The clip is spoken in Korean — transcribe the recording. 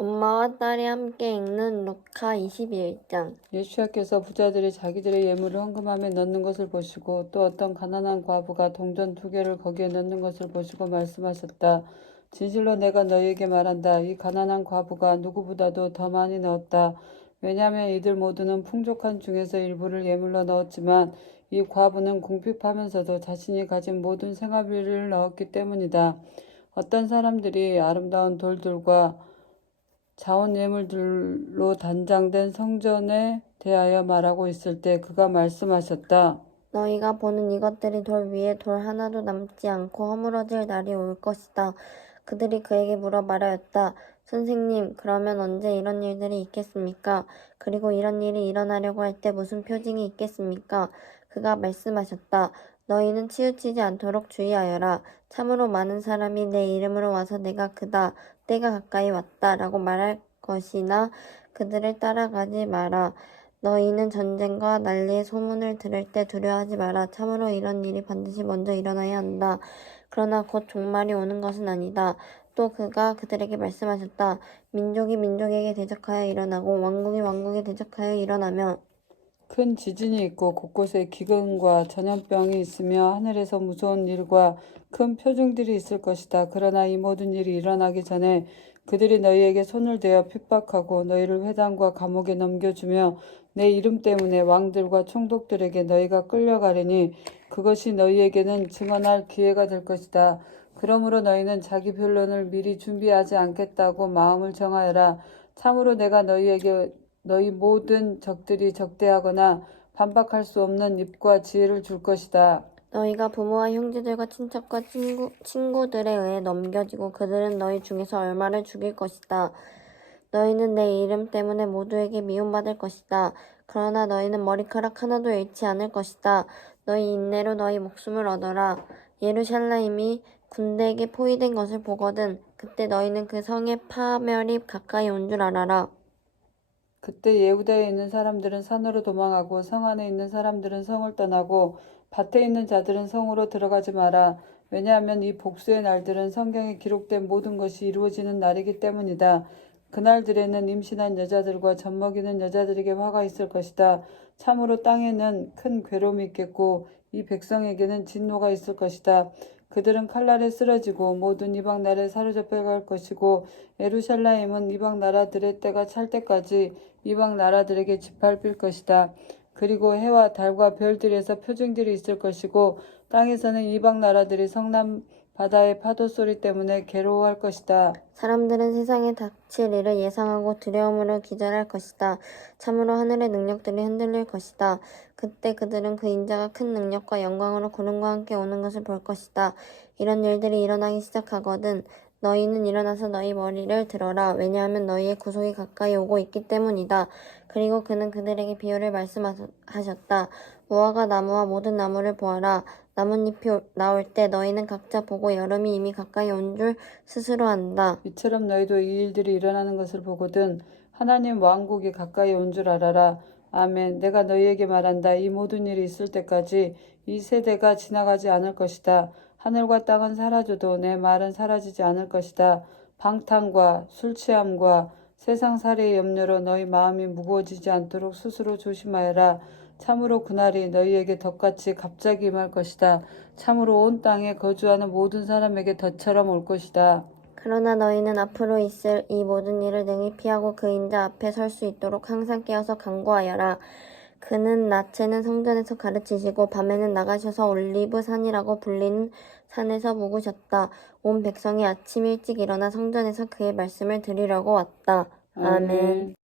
엄마와 딸이 함께 읽는 루카 21장. 예수께서 부자들이 자기들의 예물을 헌금함에 넣는 것을 보시고 또 어떤 가난한 과부가 동전 2개를 거기에 넣는 것을 보시고 말씀하셨다. 진실로 내가 너희에게 말한다. 이 가난한 과부가 누구보다도 더 많이 넣었다. 왜냐하면 이들 모두는 풍족한 중에서 일부를 예물로 넣었지만 이 과부는 궁핍하면서도 자신이 가진 모든 생활비를 넣었기 때문이다. 어떤 사람들이 아름다운 돌들과 자원 예물들로 단장된 성전에 대하여 말하고 있을 때 그가 말씀하셨다. 너희가 보는 이것들이 돌 위에 돌 하나도 남지 않고 허물어질 날이 올 것이다. 그들이 그에게 물어 말하였다. 선생님, 그러면 언제 이런 일들이 있겠습니까? 그리고 이런 일이 일어나려고 할 때 무슨 표징이 있겠습니까? 그가 말씀하셨다. 너희는 치우치지 않도록 주의하여라. 참으로 많은 사람이 내 이름으로 와서 내가 그다, 때가 가까이 왔다 라고 말할 것이나 그들을 따라가지 마라. 너희는 전쟁과 난리의 소문을 들을 때 두려워하지 마라. 참으로 이런 일이 반드시 먼저 일어나야 한다. 그러나 곧 종말이 오는 것은 아니다. 또 그가 그들에게 말씀하셨다. 민족이 민족에게 대적하여 일어나고 왕국이 왕국에 대적하여 일어나며 큰 지진이 있고 곳곳에 기근과 전염병이 있으며 하늘에서 무서운 일과 큰 표징들이 있을 것이다. 그러나 이 모든 일이 일어나기 전에 그들이 너희에게 손을 대어 핍박하고 너희를 회당과 감옥에 넘겨주며 내 이름 때문에 왕들과 총독들에게 너희가 끌려가리니 그것이 너희에게는 증언할 기회가 될 것이다. 그러므로 너희는 자기 변론을 미리 준비하지 않겠다고 마음을 정하여라. 참으로 내가 너희 모든 적들이 적대하거나 반박할 수 없는 입과 지혜를 줄 것이다. 너희가 부모와 형제들과 친척과 친구들에 의해 넘겨지고 그들은 너희 중에서 얼마를 죽일 것이다. 너희는 내 이름 때문에 모두에게 미움받을 것이다. 그러나 너희는 머리카락 하나도 잃지 않을 것이다. 너희 인내로 너희 목숨을 얻어라. 예루살렘이 군대에게 포위된 것을 보거든 그때 너희는 그 성의 파멸이 가까이 온 줄 알아라. 그때 예후다에 있는 사람들은 산으로 도망하고 성 안에 있는 사람들은 성을 떠나고 밭에 있는 자들은 성으로 들어가지 마라. 왜냐하면 이 복수의 날들은 성경에 기록된 모든 것이 이루어지는 날이기 때문이다. 그날들에는 임신한 여자들과 젖먹이는 여자들에게 화가 있을 것이다. 참으로 땅에는 큰 괴로움이 있겠고 이 백성에게는 진노가 있을 것이다. 그들은 칼날에 쓰러지고 모든 이방 나라에 사로잡혀갈 것이고 예루살렘은 이방 나라들의 때가 찰 때까지 이방 나라들에게 짓밟힐 것이다. 그리고 해와 달과 별들에서 표징들이 있을 것이고 땅에서는 이방 나라들이 성남 바다의 파도 소리 때문에 괴로워할 것이다. 사람들은 세상에 닥칠 일을 예상하고 두려움으로 기절할 것이다. 참으로 하늘의 능력들이 흔들릴 것이다. 그때 그들은 그 인자가 큰 능력과 영광으로 구름과 함께 오는 것을 볼 것이다. 이런 일들이 일어나기 시작하거든 너희는 일어나서 너희 머리를 들어라. 왜냐하면 너희의 구속이 가까이 오고 있기 때문이다. 그리고 그는 그들에게 비유를 말씀하셨다. 무화과 나무와 모든 나무를 보아라. 나뭇잎이 나올 때 너희는 각자 보고 여름이 이미 가까이 온 줄 스스로 안다. 이처럼 너희도 이 일들이 일어나는 것을 보거든 하나님 왕국이 가까이 온 줄 알아라. 아멘. 내가 너희에게 말한다. 이 모든 일이 있을 때까지 이 세대가 지나가지 않을 것이다. 하늘과 땅은 사라져도 내 말은 사라지지 않을 것이다. 방탕과 술 취함과 세상 살이의 염려로 너희 마음이 무거워지지 않도록 스스로 조심하여라. 참으로 그날이 너희에게 덕같이 갑자기 임할 것이다. 참으로 온 땅에 거주하는 모든 사람에게 덫처럼 올 것이다. 그러나 너희는 앞으로 있을 이 모든 일을 능히 피하고 그 인자 앞에 설 수 있도록 항상 깨어서 간구하여라. 그는 낮에는 성전에서 가르치시고 밤에는 나가셔서 올리브 산이라고 불리는 산에서 묵으셨다. 온 백성이 아침 일찍 일어나 성전에서 그의 말씀을 들으려고 왔다. 아멘.